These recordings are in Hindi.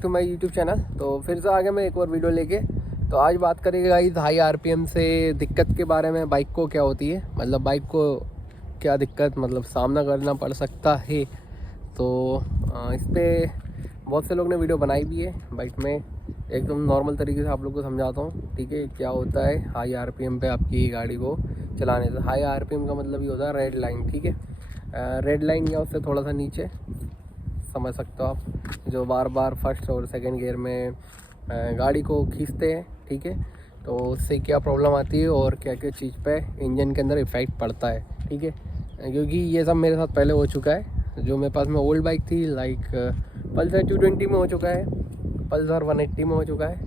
To my YouTube channel. तो फिर से आ गया मैं एक और वीडियो लेके। तो आज बात करेंगे गाइस हाई आरपीएम से दिक्कत के बारे में। बाइक को क्या होती है, मतलब बाइक को क्या दिक्कत मतलब सामना करना पड़ सकता है। तो इस पर बहुत से लोग ने वीडियो बनाई भी है। बाइक में एकदम नॉर्मल तरीके से आप लोग को समझाता हूँ, ठीक है। क्या होता है हाई आरपीएम पे आपकी गाड़ी को चलाने से। हाई आरपीएम का मतलब ये होता है रेड लाइन, ठीक है। रेड लाइन या उससे थोड़ा सा नीचे समझ सकते हो आप, जो बार बार फर्स्ट और सेकंड गियर में गाड़ी को खींचते हैं, ठीक है। तो उससे क्या प्रॉब्लम आती है और क्या क्या चीज़ पे इंजन के अंदर इफ़ेक्ट पड़ता है, ठीक है। क्योंकि ये सब मेरे साथ पहले हो चुका है। जो मेरे पास में ओल्ड बाइक थी लाइक पल्सर 220 में हो चुका है, पल्सर 180 में हो चुका है,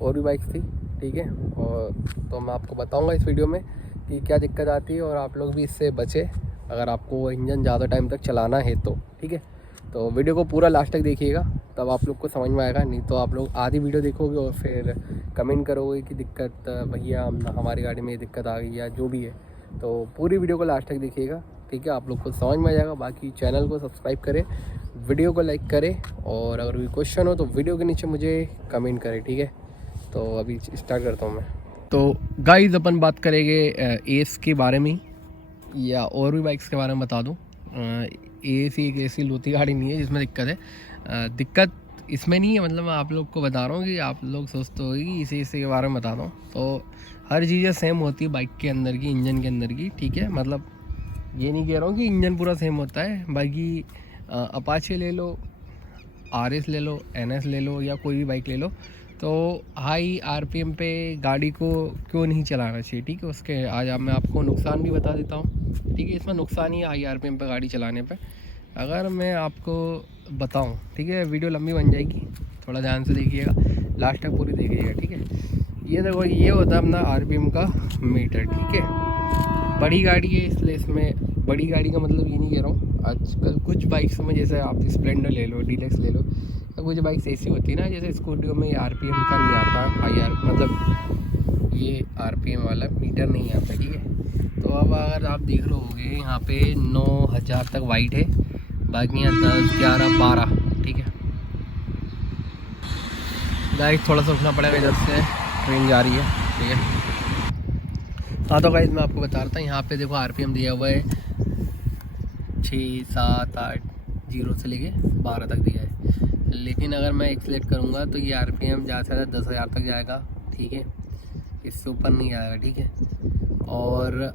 और भी बाइक्स थी, ठीक है। और तो मैं आपको बताऊंगा इस वीडियो में कि क्या दिक्कत आती है और आप लोग भी इससे बचे अगर आपको इंजन ज़्यादा टाइम तक चलाना है तो, ठीक है। तो वीडियो को पूरा लास्ट तक देखिएगा, तब आप लोग को समझ में आएगा। नहीं तो आप लोग आधी वीडियो देखोगे और फिर कमेंट करोगे कि दिक्कत भैया हमारी गाड़ी में ये दिक्कत आ गई या जो भी है। तो पूरी वीडियो को लास्ट तक देखिएगा, ठीक है। आप लोग को समझ में आ जाएगा। बाकी चैनल को सब्सक्राइब करें, वीडियो को लाइक करें, और अगर कोई क्वेश्चन हो तो वीडियो के नीचे मुझे कमेंट करें, ठीक है। तो अभी स्टार्ट करता हूँ मैं। तो गाइस अपन बात करेंगे एस के बारे में या और भी बाइक्स के बारे में बता दूं। एस ही एक ऐसी लोती गाड़ी नहीं है जिसमें दिक्कत है। दिक्कत इसमें नहीं है, मतलब मैं आप लोग को बता रहा हूँ कि आप लोग सोचते हो कि इसी के बारे में बता रहा हूँ। तो हर चीज़ें सेम होती है बाइक के अंदर की, इंजन के अंदर की, ठीक है। मतलब ये नहीं कह रहा हूँ कि इंजन पूरा सेम होता है। बाकी अपाचे ले लो, आरएस ले लो, एनएस ले लो, या कोई भी बाइक ले लो, तो हाई आरपीएम पे गाड़ी को क्यों नहीं चलाना चाहिए, ठीक है। उसके आज मैं आपको नुकसान भी बता देता हूँ, ठीक है। इसमें नुकसान ही है हाई आरपीएम पे गाड़ी चलाने पे। अगर मैं आपको बताऊँ, ठीक है, वीडियो लंबी बन जाएगी, थोड़ा ध्यान से देखिएगा, लास्ट तक पूरी देखिएगा, ठीक है। ये देखो, ये होता है अपना आरपीएम का मीटर, ठीक है। बड़ी गाड़ी है इसलिए इसमें बड़ी गाड़ी का मतलब ये नहीं कह रहा हूँ। आजकल कुछ बाइक्स में जैसे आप स्प्लेंडर ले लो, डीलक्स ले लो, तो कुछ बाइक्स ऐसी होती है ना, जैसे स्कूटियों में आरपीएम का नहीं आता हाई आर, मतलब ये आरपीएम वाला मीटर नहीं आता, ठीक है। तो अब अगर आप देख लो होगे यहाँ पे 9000 तक वाइट है, बाकी यहाँ 10, 11, 12, ठीक है। गाइस थोड़ा सा उठना पड़ेगा, इधर से ट्रेन जा रही है, ठीक है। हाँ तो गाइस मैं आपको बता रहा था, यहाँ पे देखो आरपीएम दिया हुआ है 6, 7, 8, 0 से लेके 12 तक दिया है। लेकिन अगर मैं एक्सलेट करूँगा तो ये आरपीएम ज़्यादा से ज़्यादा 10,000 तक जाएगा, ठीक है। इससे ऊपर नहीं जाएगा, ठीक है। और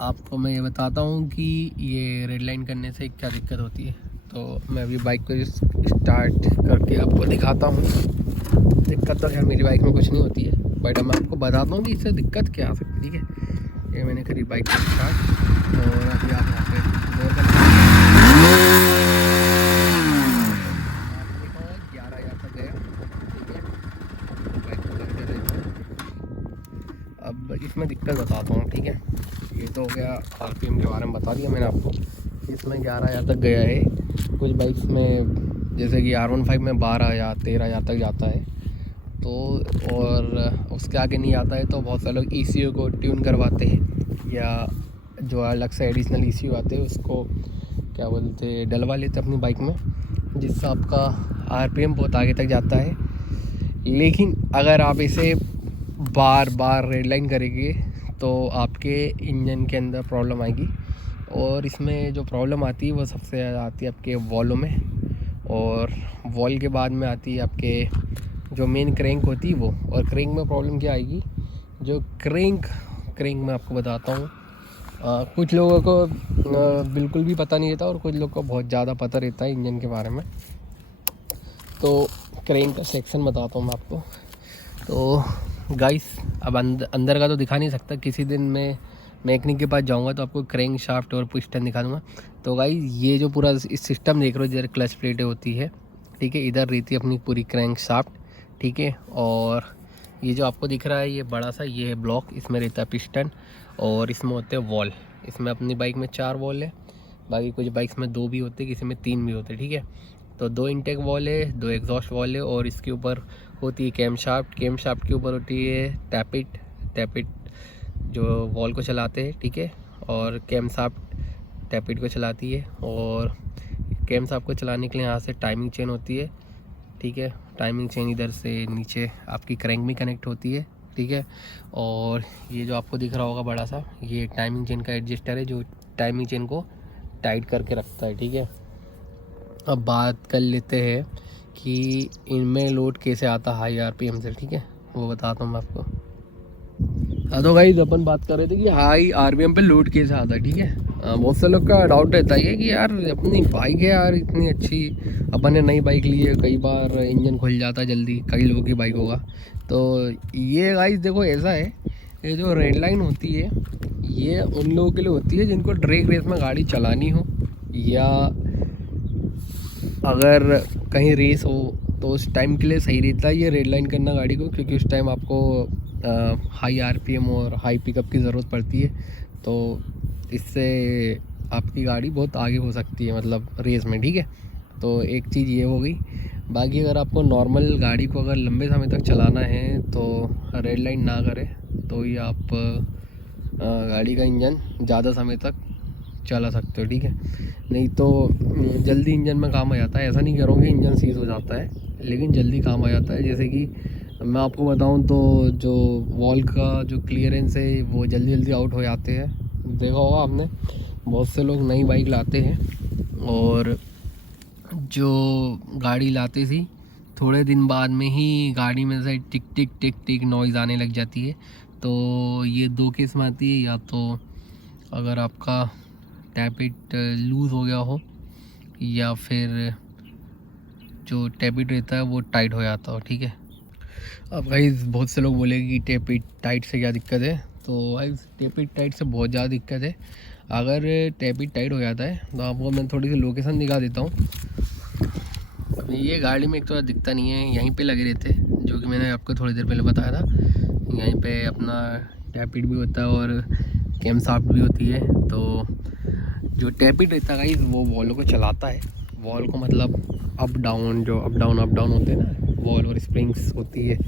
आपको मैं ये बताता हूँ कि ये रेड लाइन करने से क्या दिक्कत होती है। तो मैं अभी बाइक को स्टार्ट करके आपको दिखाता हूँ। दिक्कत तो खैर मेरी बाइक में कुछ नहीं होती है, बट मैं आपको बताता हूँ कि इससे दिक्कत क्या आ सकती है, ठीक है। ये मैंने करी बाइक को स्टार्ट, और अभी आप यहाँ पे गौर करना 11,000 तक गया, ठीक है। बाइक को बंद कर देता हूँ। अब इसमें दिक्कत बताता हूँ, ठीक है। ये तो हो गया आरपीएम के बारे में बता दिया मैंने आपको। इसमें 11,000 तक गया है। कुछ बाइक्स में जैसे कि R15 में 12,000, 13,000 तक जाता है। तो और उसके आगे नहीं आता है तो बहुत सारे लोग ECU को ट्यून करवाते हैं, या जो अलग से एडिशनल ECU आते हैं उसको क्या बोलते हैं डलवा लेते हैं अपनी बाइक में, जिससे आपका आरपीएम बहुत आगे तक जाता है। लेकिन अगर आप इसे बार बार रेड लाइन करेंगे तो आपके इंजन के अंदर प्रॉब्लम आएगी। और इसमें जो प्रॉब्लम आती है वो सबसे ज़्यादा आती है आपके वॉलों में, और वॉल के बाद में आती है आपके जो मेन क्रैंक होती है वो। और क्रैंक में प्रॉब्लम क्या आएगी, जो क्रैंक मैं आपको बताता हूँ। कुछ लोगों को बिल्कुल भी पता नहीं रहता, और कुछ लोगों को बहुत ज़्यादा पता रहता है इंजन के बारे में। तो क्रैंक का सेक्शन बताता हूँ मैं आपको। तो गाइस अब अंदर का तो दिखा नहीं सकता, किसी दिन मैं मैकेनिक के पास जाऊंगा तो आपको क्रैंक शाफ्ट और पिस्टन दिखा दूंगा। तो गाइस ये जो पूरा इस सिस्टम देख रहे हो, इधर क्लच प्लेटें होती है, ठीक है। इधर रहती है अपनी पूरी क्रैंक शाफ्ट, ठीक है। और ये जो आपको दिख रहा है ये बड़ा सा ये है ब्लॉक, इसमें रहता है पिस्टन, और इसमें होते हैं वॉल। इसमें अपनी बाइक में 4 वॉल है, बाकी कुछ बाइक्स में 2 भी होते हैं, किसी में 3 भी होते हैं, ठीक है। तो 2 इंटेक वॉल है, 2 एग्जॉस्ट वॉल है, और इसके ऊपर होती है कैम शाफ्ट के ऊपर होती है टैपिट जो वॉल को चलाते हैं, ठीक है। और कैम शाफ्ट टैपिट को चलाती है, और कैम शाफ्ट को चलाने के लिए यहाँ से टाइमिंग चेन होती है, ठीक है। टाइमिंग चेन इधर से नीचे आपकी क्रैंक में कनेक्ट होती है, ठीक है। और ये जो आपको दिख रहा होगा बड़ा सा, ये टाइमिंग चेन का एडजस्टर है जो टाइमिंग चेन को टाइट करके रखता है, ठीक है। अब बात कर लेते हैं कि इनमें लोड कैसे आता है हाई आरपीएम से, ठीक है, वो बताता हूँ मैं आपको। हाँ तो गाइस अपन बात कर रहे थे कि हाई आरपीएम पे लोड कैसे आता है, ठीक है। बहुत से लोग का डाउट रहता है कि यार अपनी बाइक है यार इतनी अच्छी, अपन ने नई बाइक ली है, कई बार इंजन खुल जाता है जल्दी, कई लोगों की बाइक होगा। तो ये गाइस देखो ऐसा है, ये जो रेड लाइन होती है ये उन लोगों के लिए होती है जिनको ड्रैग रेस में गाड़ी चलानी हो, या अगर कहीं रेस हो तो उस टाइम के लिए सही रहता है ये रेड लाइन करना गाड़ी को, क्योंकि उस टाइम आपको हाई आरपीएम और हाई पिकअप की ज़रूरत पड़ती है। तो इससे आपकी गाड़ी बहुत आगे हो सकती है मतलब रेस में, ठीक है। तो एक चीज़ ये हो गई। बाकी अगर आपको नॉर्मल गाड़ी को अगर लंबे समय तक चलाना है तो रेड लाइन ना करें, तो ये आप गाड़ी का इंजन ज़्यादा समय तक चला सकते हो, ठीक है। नहीं तो जल्दी इंजन में काम आ जाता है। ऐसा नहीं करोगे इंजन सीज हो जाता है, लेकिन जल्दी काम आ जाता है। जैसे कि मैं आपको बताऊं तो जो वॉल का जो क्लियरेंस है वो जल्दी जल्दी आउट हो जाते हैं। देखा होगा आपने, बहुत से लोग नई बाइक लाते हैं और जो गाड़ी लाते थी थोड़े दिन बाद में ही गाड़ी में से टिक टिक टिक टिक नॉइज़ आने लग जाती है। तो ये दो केस में आती है, या तो अगर आपका टैपिट लूज़ हो गया हो, या फिर जो टैपिट रहता है वो टाइट हो जाता हो, ठीक है। अब गाइस बहुत से लोग बोलेंगे कि टैपिट टाइट से क्या दिक्कत है, तो गाइस टैपिट टाइट से बहुत ज़्यादा दिक्कत है। अगर टैपिट टाइट हो जाता है तो आपको मैं थोड़ी सी लोकेशन दिखा देता हूँ। ये गाड़ी में एक तो दिखता नहीं है, यहीं पे लगे रहते हैं, जो कि मैंने आपको थोड़ी देर पहले बताया था। यहीं पे अपना टैपिट भी होता है और कैम शाफ्ट भी होती है। तो जो टैपिट रहता है गाइस वो वॉल को चलाता है, वॉल को मतलब अप डाउन, जो अप डाउन होते हैं ना, वॉल और स्प्रिंग्स होती है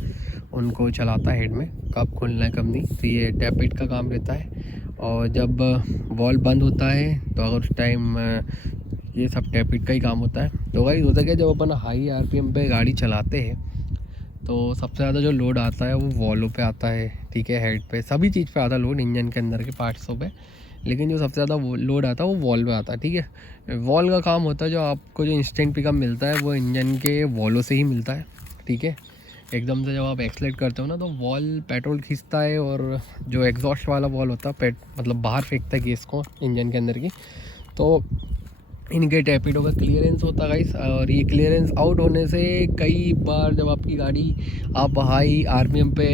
उनको चलाता है हेड में, कब खोलना है कब नहीं। तो ये टैपिट का काम रहता है। और जब वॉल बंद होता है तो अगर उस टाइम ये सब टैपिट का ही काम होता है। तो गाइस होता क्या, जब अपन हाई आरपीएम पे गाड़ी चलाते हैं तो सबसे ज़्यादा जो लोड आता है वो वॉलों पे आता है, ठीक है, हेड पे, सभी चीज़ पे आता है लोड, इंजन के अंदर के पार्ट्सों पे। लेकिन जो सबसे ज़्यादा लोड आता है वो वॉल पे आता है, ठीक है। वॉल का काम होता है, जो आपको जो इंस्टेंट पिकअप मिलता है वो इंजन के वॉलों से ही मिलता है, ठीक है। एकदम से जब आप एक्सलेट करते हो ना तो वॉल पेट्रोल खींचता है, और जो एग्जॉस्ट वाला वॉल होता है मतलब बाहर फेंकता है गैस को इंजन के अंदर की। तो इनके टैपिटों का क्लियरेंस होता है गाइस, और ये क्लियरेंस आउट होने से कई बार जब आपकी गाड़ी आप हाई आरपीएम पे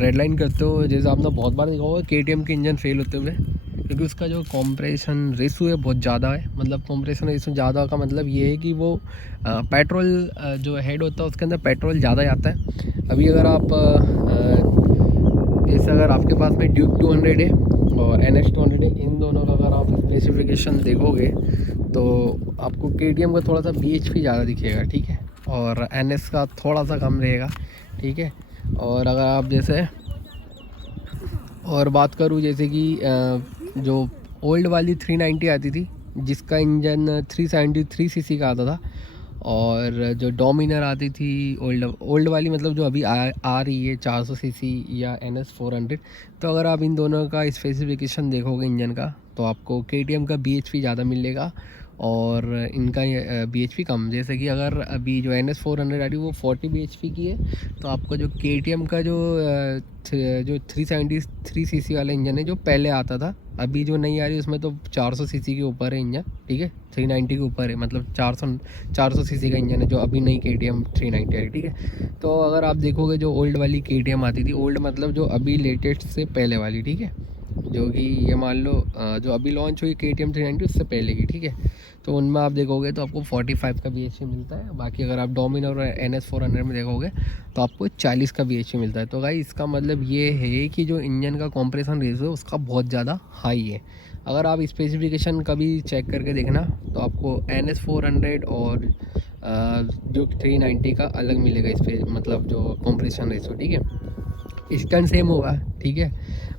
रेड लाइन करते हो, जैसे आपने बहुत बार देखा होगा केटीएम के इंजन फेल होते हुए, क्योंकि उसका जो कॉम्प्रेशन रेशो है बहुत ज़्यादा है। मतलब कॉम्प्रेशन रेशो ज़्यादा का मतलब ये है कि वो पेट्रोल जो हेड होता है उसके अंदर पेट्रोल ज़्यादा जाता है। अभी अगर आप जैसे अगर आपके पास में ड्यूक 200 है और NS 200 है, इन दोनों का अगर आप स्पेसिफिकेशन देखोगे तो आपको KTM का थोड़ा सा BHP ज़्यादा दिखेगा, ठीक है, और NS का थोड़ा सा कम रहेगा, ठीक है। और अगर आप जैसे और बात करूँ जैसे कि जो ओल्ड वाली 390 आती थी जिसका इंजन 373 सीसी का आता था, और जो डोमिनर आती थी ओल्ड वाली, मतलब जो अभी आ रही है 400 सीसी या NS 400। तो अगर आप इन दोनों का स्पेसिफिकेशन देखोगे इंजन का तो आपको KTM का BHP ज़्यादा मिलेगा और इनका BHP कम। जैसे कि अगर अभी जो NS 400 आ रही है वो 40 BHP की है, तो आपको जो KTM का जो 373 सीसी वाला इंजन है जो पहले आता था, अभी जो नहीं आ रही उसमें तो 400 सीसी के ऊपर है इंजन, ठीक है, 390 के ऊपर है, मतलब 400 सीसी का इंजन है जो अभी नई KTM 390 है, ठीक है। तो अगर आप देखोगे जो ओल्ड वाली KTM आती थी, ओल्ड मतलब जो अभी लेटेस्ट से पहले वाली, ठीक है, जो कि ये मान लो जो अभी लॉन्च हुई KTM 390 उससे पहले की, ठीक है, तो उनमें आप देखोगे तो आपको 45 का BHP मिलता है। बाकी अगर आप डोमिनर और NS 400 में देखोगे तो आपको 40 का BHP मिलता है। तो भाई इसका मतलब ये है कि जो इंजन का कॉम्प्रेशन रेशो है उसका बहुत ज़्यादा हाई है। अगर आप स्पेसिफिकेशन कभी चेक करके देखना तो आपको NS 400 और जो 390 का अलग मिलेगा इस पर, मतलब जो कॉम्प्रेशन रेशो, ठीक है। पिस्टन सेम होगा, ठीक है।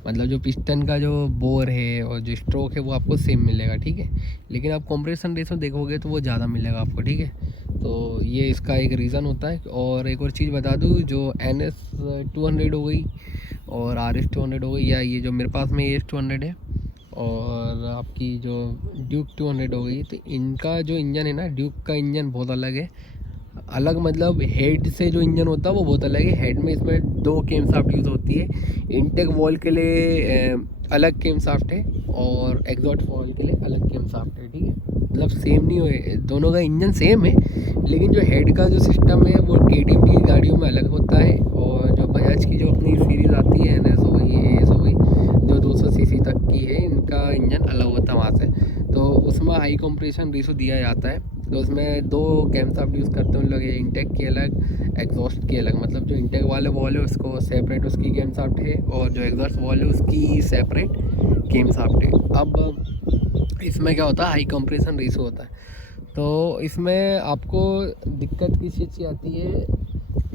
मतलब जो पिस्टन का जो बोर है और जो स्ट्रोक है वो आपको सेम मिलेगा, ठीक है। लेकिन आप कंप्रेशन रेशो देखोगे तो वो ज़्यादा मिलेगा आपको, ठीक है। तो ये इसका एक रीज़न होता है। और एक और चीज़ बता दूँ, जो NS 200 हो गई और RS 200 हो गई, या ये जो मेरे पास में AS 200 है, और आपकी जो ड्यूक 200 हो गई, तो इनका जो इंजन है ना, ड्यूक का इंजन बहुत अलग है। अलग मतलब हेड से जो इंजन होता है वो बहुत अलग है। हेड में इसमें 2 केम शाफ्ट यूज़ होती है। इनटेक वॉल के लिए अलग केम शाफ्ट है और एग्जॉस्ट वॉल के लिए अलग केम शाफ्ट है, ठीक है। मतलब सेम नहीं है, दोनों का इंजन सेम है, लेकिन जो हेड का जो सिस्टम है वो KTM की गाड़ियों में अलग होता है। और जो बजाज की जो अपनी सीरीज़ आती है, NS हो गई, AS हो गई, जो 200 सीसी तक की है, इनका इंजन अलग होता है वहाँ से। तो उसमें हाई कंप्रेशन रेशो दिया जाता है। तो उसमें 2 कैम शाफ्ट यूज़ करते हैं उन लोग, इंटेक की अलग, एग्जॉस्ट की अलग। मतलब जो इंटेक वाले वॉल है उसको सेपरेट उसकी कैम शाफ्ट है, और जो एग्जॉस्ट वॉल है उसकी सेपरेट कैम शाफ्ट है। अब इसमें क्या होता है, हाई कंप्रेशन रेशो होता है। तो इसमें आपको दिक्कत किस चीज़ की आती है,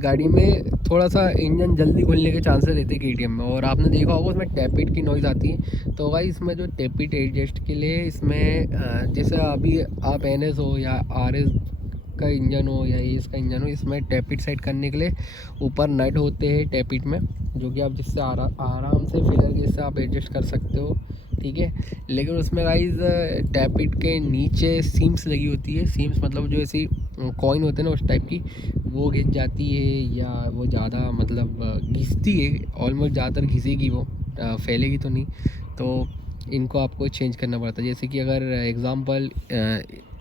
गाड़ी में थोड़ा सा इंजन जल्दी खुलने के चांसेस रहते हैं KTM में। और आपने देखा होगा उसमें टैपिट की नॉइज़ आती है। तो भाई इसमें जो टैपिट एडजस्ट के लिए इसमें जैसे अभी आप NS हो या RS का इंजन हो या AS का इंजन हो, इसमें टैपिट सेट करने के लिए ऊपर नट होते हैं टैपिट में, जो कि आप जिससे आराम से फिगर गेज से आप एडजस्ट कर सकते हो, ठीक है। लेकिन उसमें गाइस टैपिट के नीचे सीम्स लगी होती है। सीम्स मतलब जो ऐसी कॉइन होते हैं ना उस टाइप की, वो घिस जाती है, या वो ज़्यादा मतलब घिसती है, ऑलमोस्ट ज़्यादातर घिसेगी वो, फैलेगी तो नहीं। तो इनको आपको चेंज करना पड़ता है। जैसे कि अगर एग्ज़ाम्पल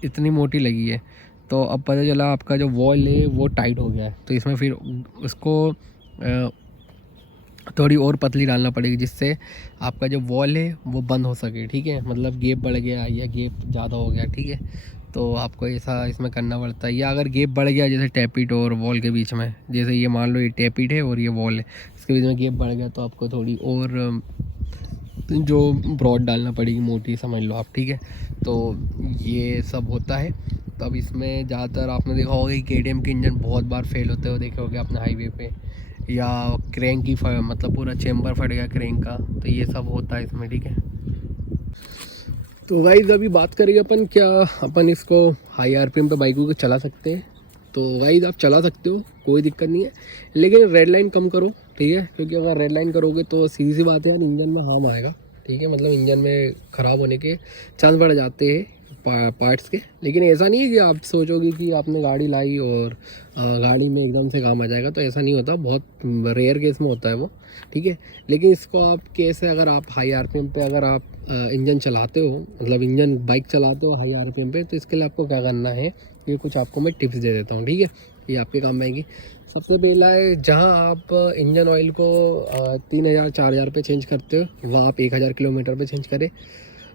इतनी मोटी लगी है, तो अब पता चला आपका जो वॉल है वो टाइट हो गया है, तो इसमें फिर उसको थोड़ी और पतली डालना पड़ेगी, जिससे आपका जो वॉल है वो बंद हो सके, ठीक है। मतलब गैप बढ़ गया या गैप ज़्यादा हो गया, ठीक है, तो आपको ऐसा इसमें करना पड़ता है। या अगर गैप बढ़ गया जैसे टैपिट और वॉल के बीच में, जैसे ये मान लो ये टैपिट है और ये वॉल है, इसके बीच में गैप बढ़ गया, तो आपको थोड़ी और जो ब्रॉड डालना पड़ेगी, मोटी समझ लो आप, ठीक है। तो ये सब होता है। तो अब इसमें ज़्यादातर आपने देखा होगा कि KTM के इंजन बहुत बार फेल होते हो देखे होगे आपने हाईवे पे, या क्रैंक की मतलब पूरा चेम्बर फट गया क्रैंक का, तो ये सब होता है इसमें, ठीक है। तो गाइस अभी बात करेंगे अपन, क्या अपन इसको हाई RPM पे बाइकों को चला सकते हैं। तो गाइस आप चला सकते हो, कोई दिक्कत नहीं है, लेकिन रेड लाइन कम करो, ठीक है। क्योंकि अगर रेड लाइन करोगे तो सीधी सी बात है यार, इंजन में हार्म आएगा, ठीक है। मतलब इंजन में ख़राब होने के चांस बढ़ जाते हैं पार्ट्स के। लेकिन ऐसा नहीं है कि आप सोचोगे कि आपने गाड़ी लाई और गाड़ी में एकदम से काम आ जाएगा, तो ऐसा नहीं होता, बहुत रेयर केस में होता है वो, ठीक है। लेकिन इसको आप कैसे, अगर आप हाई RPM पे अगर आप इंजन चलाते हो, मतलब इंजन बाइक चलाते हो हाई RPM पे, तो इसके लिए आपको क्या करना है, ये कुछ आपको मैं टिप्स दे देता हूँ, ठीक है। ये आपके काम में आएगी। सबसे पहला है, जहाँ आप इंजन ऑयल को 3000-4000 पे चेंज करते हो, वहाँ आप 1000 किलोमीटर पे चेंज करें।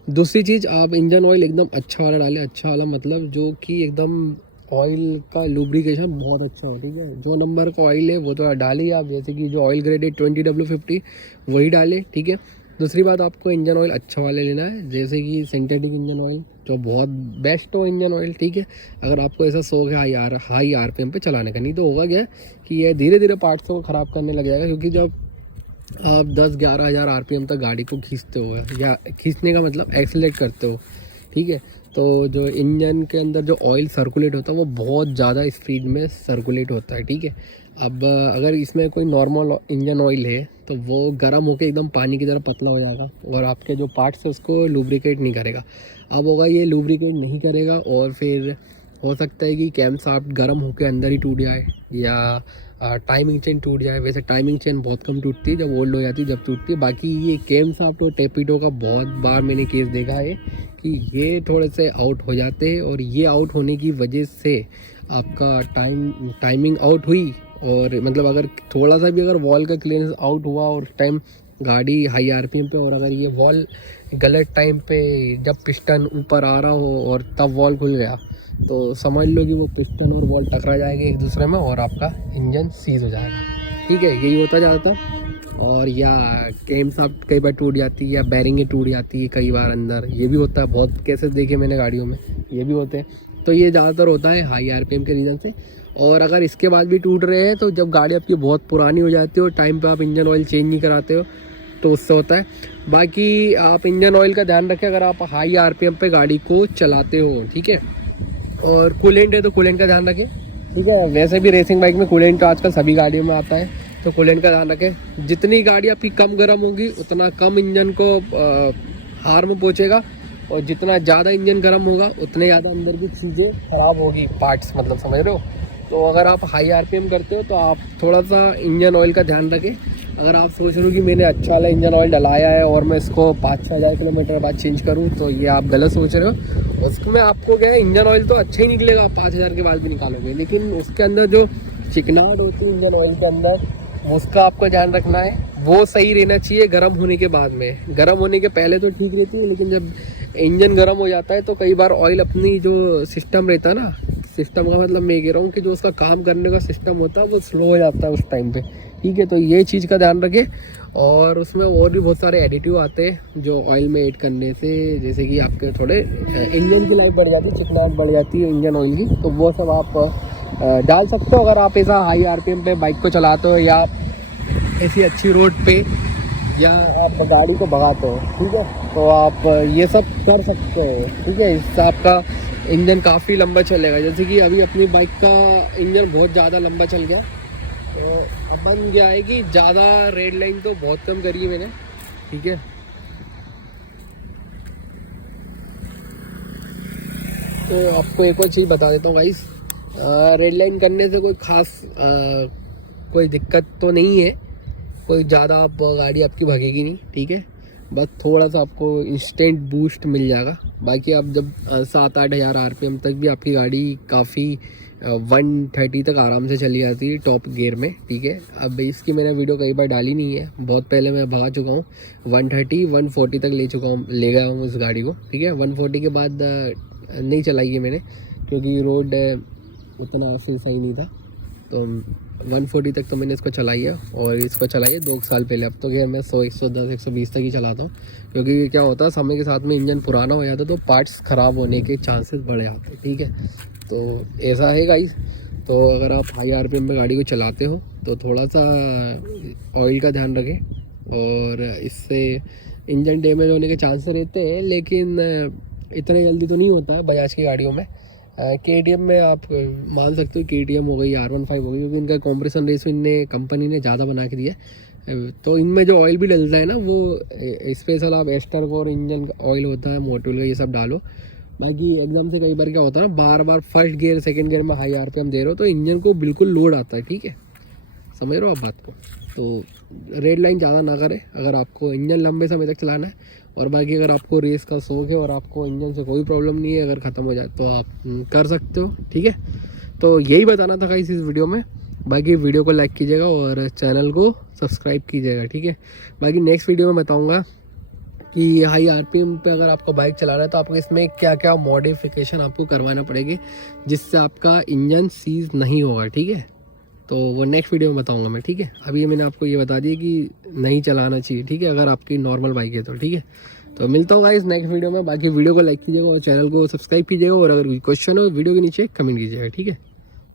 दूसरी चीज़, आप इंजन ऑयल एकदम अच्छा वाला डालें। अच्छा वाला मतलब जो कि एकदम ऑयल का लुब्रिकेशन बहुत अच्छा हो, ठीक है। जो नंबर का ऑयल है वो तो डालिए आप, जैसे कि जो ऑयल ग्रेड है 20W50 वही डालें, ठीक है। दूसरी बात, आपको इंजन ऑयल अच्छा वाला लेना है, जैसे कि सिंथेटिक इंजन ऑयल, जो बहुत बेस्ट हो इंजन ऑयल, ठीक है। अगर आपको ऐसा शौक है हाई RPM पे चलाने का, नहीं तो होगा क्या कि ये धीरे धीरे पार्ट्स को ख़राब करने लग जाएगा। क्योंकि जब आप 10-11 हज़ार RPM तक गाड़ी को खींचते हो, या खींचने का मतलब एक्सेलेरेट करते हो, ठीक है, तो जो इंजन के अंदर जो ऑयल सर्कुलेट होता है वो बहुत ज़्यादा स्पीड में सर्कुलेट होता है, ठीक है। अब अगर इसमें कोई नॉर्मल इंजन ऑयल है तो वो गर्म होकर एकदम पानी की तरह पतला हो जाएगा, और आपके जो पार्ट्स है उसको लुब्रिकेट नहीं करेगा। अब होगा ये लुब्रिकेट नहीं करेगा, और फिर हो सकता है कि कैम शाफ्ट गर्म होकर अंदर ही टूट जाए, या टाइमिंग चेन टूट जाए। वैसे टाइमिंग चेन बहुत कम टूटती है, जब ओल्ड हो जाती है जब टूटती है। बाकी ये कैम शाफ्ट और टैपिटो का बहुत बार मैंने केस देखा है कि ये थोड़े से आउट हो जाते हैं, और ये आउट होने की वजह से आपका टाइमिंग आउट हुई, और मतलब अगर थोड़ा सा भी अगर वॉल का क्लियरेंस आउट हुआ और टाइम गाड़ी हाई RPM पे, और अगर ये वॉल गलत टाइम पे जब पिस्टन ऊपर आ रहा हो और तब वॉल खुल गया, तो समझ लो कि वो पिस्टन और वॉल टकरा जाएंगे एक दूसरे में, और आपका इंजन सीज हो जाएगा, ठीक है। यही होता ज़्यादातर। और या कैम शाफ्ट कई बार टूट जाती है, या बैरिंगें टूट जाती है कई बार अंदर, ये भी होता है। बहुत केसेस देखे मैंने गाड़ियों में, ये भी होते हैं। तो ये ज़्यादातर होता है हाई RPM के रीज़न से। और अगर इसके बाद भी टूट रहे हैं तो जब गाड़ी आपकी बहुत पुरानी हो जाती है और टाइम पे आप इंजन ऑयल चेंज नहीं कराते हो तो उससे होता है। बाकी आप इंजन ऑयल का ध्यान रखें अगर आप हाई आरपीएम पे गाड़ी को चलाते हो, ठीक है। और कूलेंट है तो कूलेंट का ध्यान रखें, ठीक है। वैसे भी रेसिंग बाइक में कूलेंट तो आजकल सभी गाड़ियों में आता है, तो कूलेंट का ध्यान रखें। जितनी गाड़ी आपकी कम गर्म होगी उतना कम इंजन को हार्म पहुँचेगा, और जितना ज़्यादा इंजन गर्म होगा उतने ज़्यादा अंदर की चीज़ें ख़राब होगी, पार्ट्स, मतलब समझ रहे हो। तो अगर आप हाई आरपीएम करते हो तो आप थोड़ा सा इंजन ऑयल का ध्यान रखें। अगर आप सोच रहे हो कि मैंने अच्छा वाला इंजन ऑयल डलाया है और मैं इसको 5-6 हज़ार किलोमीटर बाद चेंज करूं, तो ये आप गलत सोच रहे हो। उसमें आपको क्या है, इंजन ऑयल तो अच्छा ही निकलेगा, आप 5,000 के बाद भी निकालोगे, लेकिन उसके अंदर जो चिकनाहट होती है इंजन ऑयल के अंदर, उसका आपको ध्यान रखना है। वो सही रहना चाहिए गर्म होने के बाद में। गर्म होने के पहले तो ठीक रहती है, लेकिन जब इंजन गर्म हो जाता है तो कई बार ऑयल अपनी जो सिस्टम रहता है ना, सिस्टम का मतलब मैं कह रहा हूँ कि जो उसका काम करने का सिस्टम होता है वो स्लो हो जाता है उस टाइम पे, ठीक है। तो ये चीज़ का ध्यान रखें। और उसमें और भी बहुत सारे एडिटिव आते हैं जो ऑयल में ऐड करने से, जैसे कि आपके थोड़े इंजन की लाइफ बढ़ जाती है, चिकनाहट बढ़ जाती है इंजन ऑयल की, तो वो सब आप डाल सकते हो अगर आप ऐसा हाई आरपीएम पे बाइक को चलाते हो या ऐसी अच्छी रोड पे या आप गाड़ी को भगाते हो, ठीक है। तो आप ये सब कर सकते हो, ठीक है। इससे आपका इंजन काफ़ी लंबा चलेगा। जैसे कि अभी अपनी बाइक का इंजन बहुत ज़्यादा लंबा चल गया, तो अब बन गया है कि ज़्यादा रेड लाइन तो बहुत कम करी है मैंने, ठीक है। तो आपको एक और चीज़ बता देता हूँ गाइस, रेड लाइन करने से कोई ख़ास कोई दिक्कत तो नहीं है, कोई ज़्यादा आप गाड़ी आपकी भगेगी नहीं, ठीक है। बस थोड़ा सा आपको इंस्टेंट बूस्ट मिल जाएगा। बाकी आप जब 7-8 हज़ार आरपीएम तक भी आपकी गाड़ी काफ़ी 130 तक आराम से चली जाती है टॉप गियर में, ठीक है। अब इसकी मैंने वीडियो कई बार डाली नहीं है, बहुत पहले मैं भगा चुका हूँ, 130-140 तक ले गया हूँ उस गाड़ी को, ठीक है। 140 के बाद नहीं चलाई है मैंने, क्योंकि रोड उतना सही नहीं था। तो 140 तक तो मैंने इसको चलाई है, और इसको चलाई है 2 साल पहले। अब तो खैर मैं 100, 110, 120 तक ही चलाता हूँ, क्योंकि क्या होता है समय के साथ में इंजन पुराना हो जाता है तो पार्ट्स ख़राब होने के चांसेस बढ़ जाते हैं, ठीक है। तो ऐसा है गाइस। तो अगर आप हाई आरपीएम पे गाड़ी को चलाते हो तो थोड़ा सा ऑयल का ध्यान रखें, और इससे इंजन डैमेज होने के चांसेस रहते हैं, लेकिन इतने जल्दी तो नहीं होता है बजाज की गाड़ियों में। KTM में आप मान सकते हो, KTM हो गई, R15 हो गई, क्योंकि इनका कॉम्प्रेशन रेशो कंपनी ने ज़्यादा बना के दिया है। तो इनमें जो ऑयल भी डलता है ना, वो स्पेशल आप एस्टर कोर इंजन ऑयल होता है, मोटोल का, ये सब डालो। बाकी एकदम से कई बार क्या होता है ना, बार बार फर्स्ट गियर सेकंड गियर में हाई आरपीएम दे रहे हो तो इंजन को बिल्कुल लोड आता है, ठीक है। समझ रहे हो आप बात को। तो रेड लाइन ज़्यादा ना करें अगर आपको इंजन लंबे समय तक चलाना है। और बाकी अगर आपको रेस का शौक है और आपको इंजन से कोई प्रॉब्लम नहीं है, अगर ख़त्म हो जाए तो आप कर सकते हो, ठीक है। तो यही बताना था गाइस इस वीडियो में। बाकी वीडियो को लाइक कीजिएगा और चैनल को सब्सक्राइब कीजिएगा, ठीक है। बाकी नेक्स्ट वीडियो में बताऊँगा कि हाई आरपीएम पे अगर आपको बाइक चलाना है तो आपको इसमें क्या क्या मॉडिफिकेशन आपको करवाना पड़ेगी, जिससे आपका इंजन सीज नहीं होगा, ठीक है। तो वो नेक्स्ट वीडियो में बताऊंगा मैं, ठीक है। अभी मैंने आपको ये बता दिया कि नहीं चलाना चाहिए, ठीक है, अगर आपकी नॉर्मल बाइक है तो, ठीक है। तो मिलता हूँ गाइस नेक्स्ट वीडियो में। बाकी वीडियो को लाइक कीजिएगा और चैनल को सब्सक्राइब कीजिएगा, और अगर कोई क्वेश्चन हो वीडियो के नीचे कमेंट कीजिएगा, ठीक है।